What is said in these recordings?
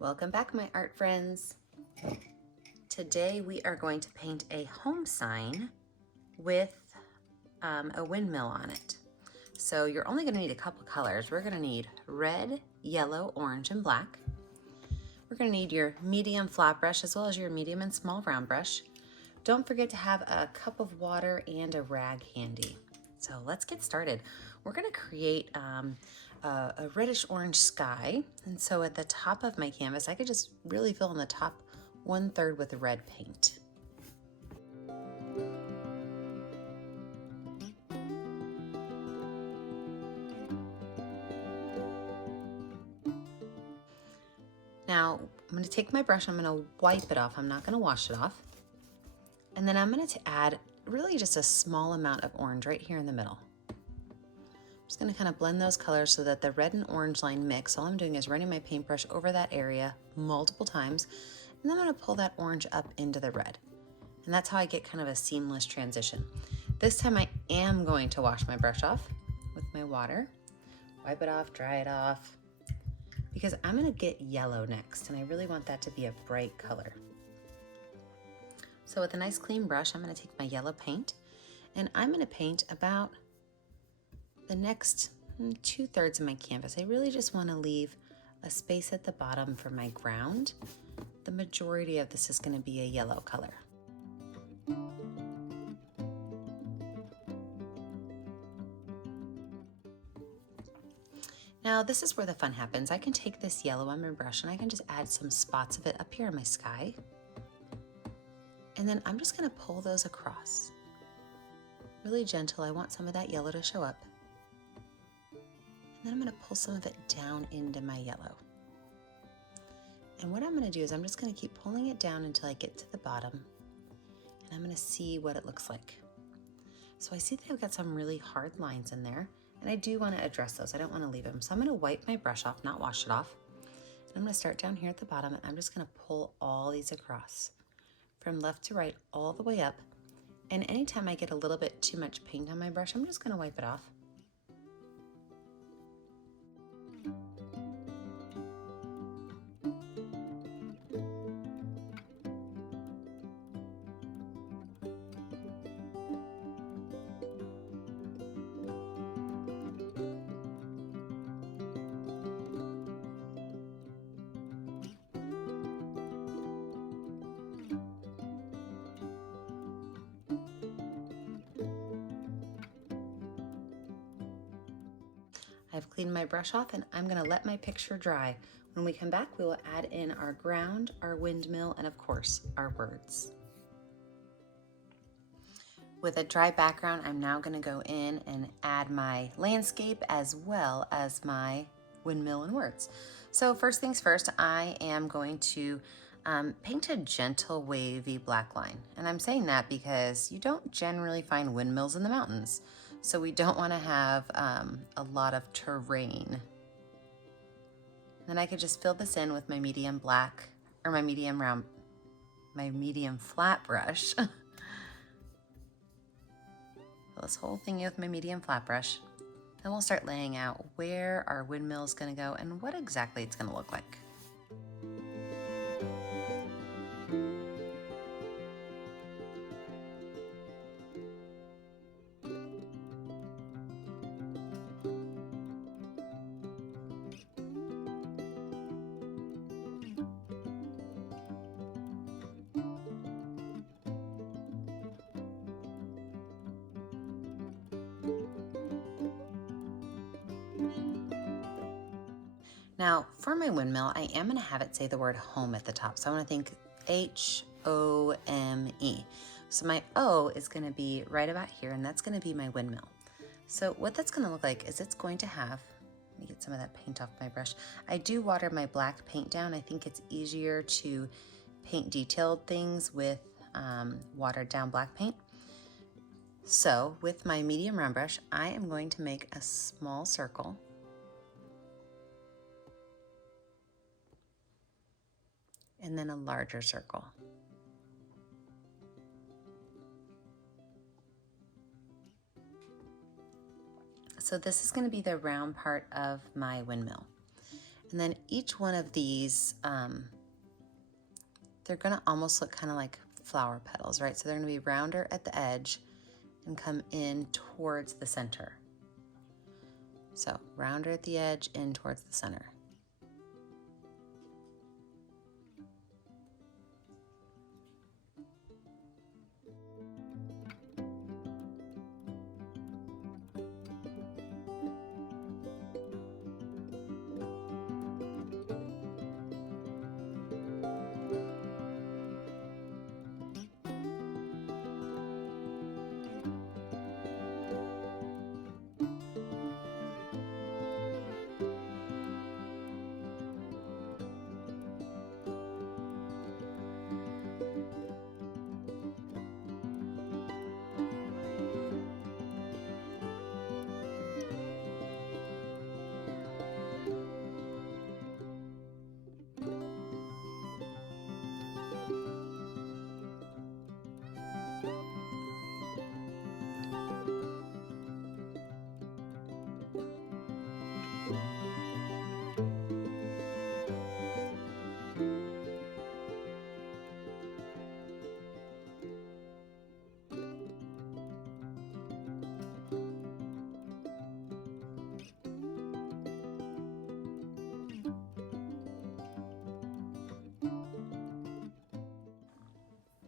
Welcome back, my art friends. Today we are going to paint a home sign with a windmill on it. So you're only going to need a couple colors. We're going to need red, yellow, orange, and black. We're going to need your medium flat brush as well as your medium and small round brush. Don't forget to have a cup of water and a rag handy. So let's get started. We're going to create a reddish orange sky. And so at the top of my canvas, I could just really fill in the top 1/3 with red paint. Now I'm going to take my brush, I'm going to wipe it off. I'm not going to wash it off. And then I'm going to add really just a small amount of orange right here in the middle. I'm just going to kind of blend those colors so that the red and orange line mix. All I'm doing is running my paintbrush over that area multiple times, and then I'm going to pull that orange up into the red. And that's how I get kind of a seamless transition. This time I am going to wash my brush off with my water, wipe it off, dry it off, because I'm going to get yellow next, and I really want that to be a bright color. So with a nice clean brush, I'm going to take my yellow paint, and I'm going to paint about the next 2/3 of my canvas. I really just want to leave a space at the bottom for my ground. The majority of this is going to be a yellow color. Now this is where the fun happens. I can take this yellow on my brush and I can just add some spots of it up here in my sky. And then I'm just going to pull those across. Really gentle. I want some of that yellow to show up. And then I'm going to pull some of it down into my yellow. And what I'm going to do is I'm just going to keep pulling it down until I get to the bottom. And I'm going to see what it looks like. So I see that I've got some really hard lines in there. And I do want to address those. I don't want to leave them. So I'm going to wipe my brush off, not wash it off. And I'm going to start down here at the bottom, and I'm just going to pull all these across from left to right all the way up. And anytime I get a little bit too much paint on my brush, I'm just going to wipe it off. I've cleaned my brush off, and I'm going to let my picture dry. When we come back, we will add in our ground, our windmill, and of course, our words. With a dry background, I'm now going to go in and add my landscape as well as my windmill and words. So first things first, I am going to paint a gentle wavy black line. And I'm saying that because you don't generally find windmills in the mountains. So we don't want to have a lot of terrain. Then I could just fill this in with my medium black, or my medium flat brush. Fill this whole thing in with my medium flat brush. Then we'll start laying out where our windmill is going to go and what exactly it's going to look like. Now, for my windmill, I am going to have it say the word home at the top. So I want to think H-O-M-E. So my O is going to be right about here, and that's going to be my windmill. So what that's going to look like is it's going to have, let me get some of that paint off my brush. I do water my black paint down. I think it's easier to paint detailed things with watered down black paint. So with my medium round brush, I am going to make a small circle. And then a larger circle. So this is going to be the round part of my windmill. And then each one of these, they're gonna almost look kind of like flower petals, right? So they're gonna be rounder at the edge and come in towards the center. So rounder at the edge, in towards the center.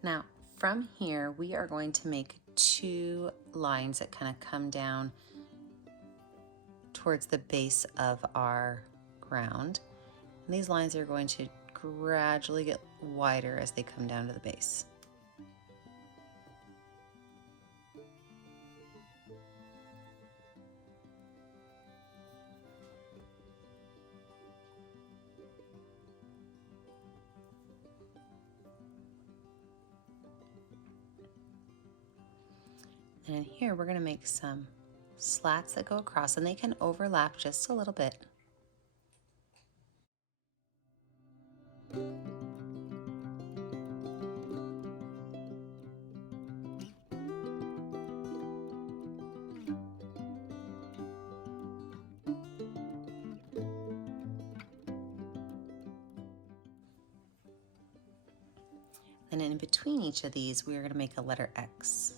Now, from here, we are going to make 2 lines that kind of come down towards the base of our ground. And these lines are going to gradually get wider as they come down to the base. And in here, we're going to make some slats that go across, and they can overlap just a little bit. And in between each of these, we are going to make a letter X.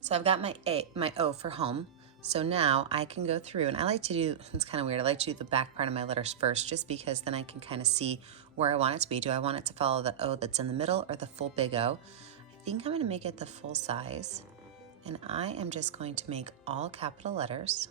So I've got my O for home. So now I can go through, and I like to do, it's kind of weird, I like to do the back part of my letters first, just because then I can kind of see where I want it to be. Do I want it to follow the O that's in the middle or the full big O? I think I'm going to make it the full size, and I am just going to make all capital letters.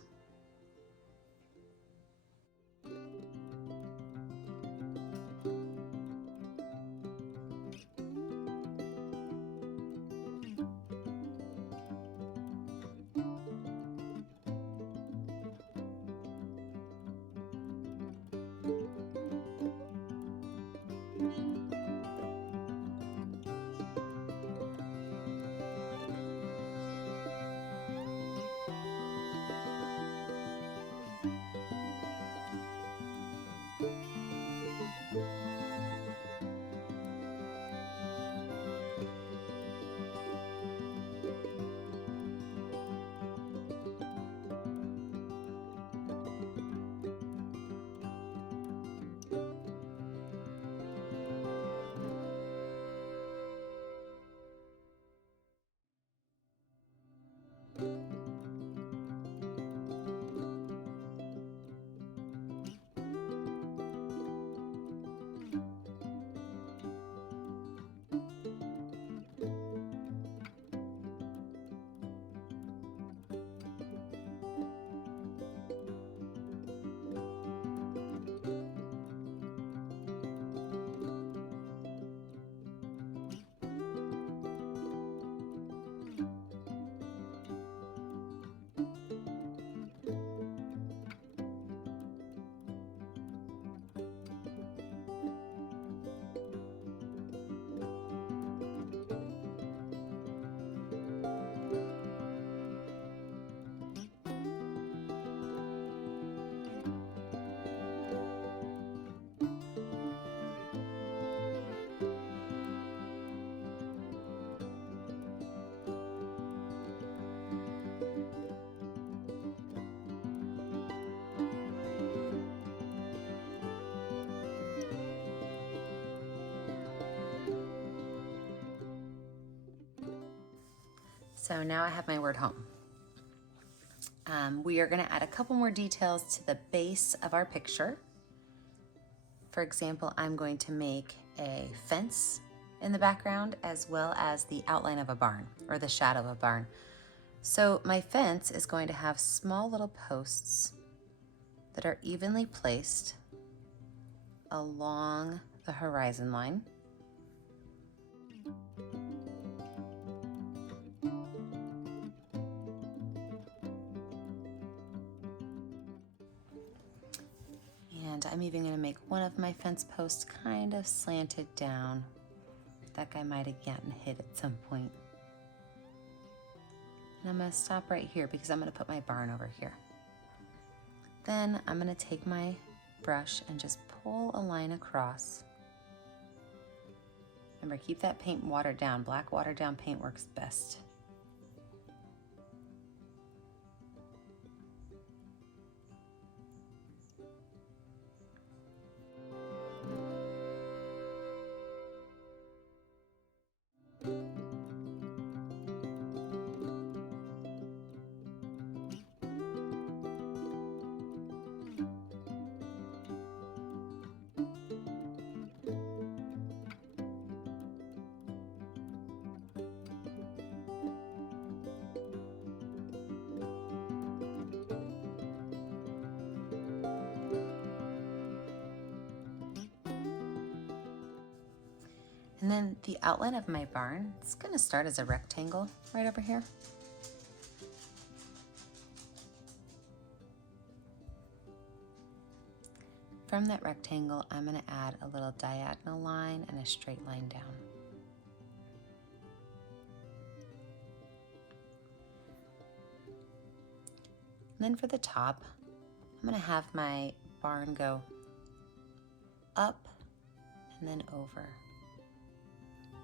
So now I have my word home. We are gonna add a couple more details to the base of our picture. For example, I'm going to make a fence in the background as well as the outline of a barn or the shadow of a barn. So my fence is going to have small little posts that are evenly placed along the horizon line. And I'm even going to make one of my fence posts kind of slanted down. That guy might have gotten hit at some point. And I'm going to stop right here because I'm going to put my barn over here. Then I'm going to take my brush and just pull a line across. Remember, keep that paint watered down. Black watered down paint works best. And then the outline of my barn, it's going to start as a rectangle right over here. From that rectangle, I'm going to add a little diagonal line and a straight line down. And then for the top, I'm going to have my barn go up and then over,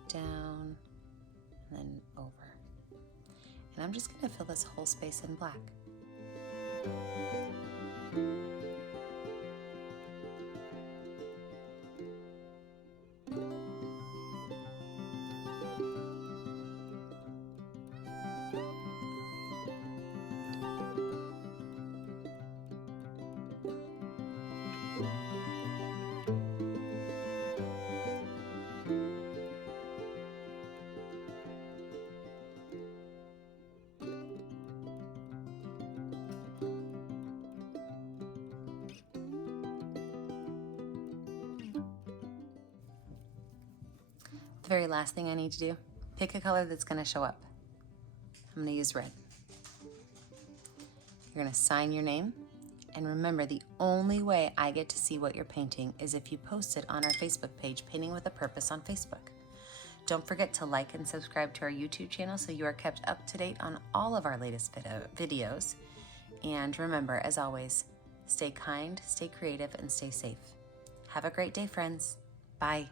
down, and then over. And I'm just going to fill this whole space in black. The very last thing I need to do, pick a color that's going to show up. I'm going to use red. You're going to sign your name. And remember, the only way I get to see what you're painting is if you post it on our Facebook page, Painting with a Purpose on Facebook. Don't forget to like and subscribe to our YouTube channel so you are kept up to date on all of our latest videos. And remember, as always, stay kind, stay creative, and stay safe. Have a great day, friends. Bye.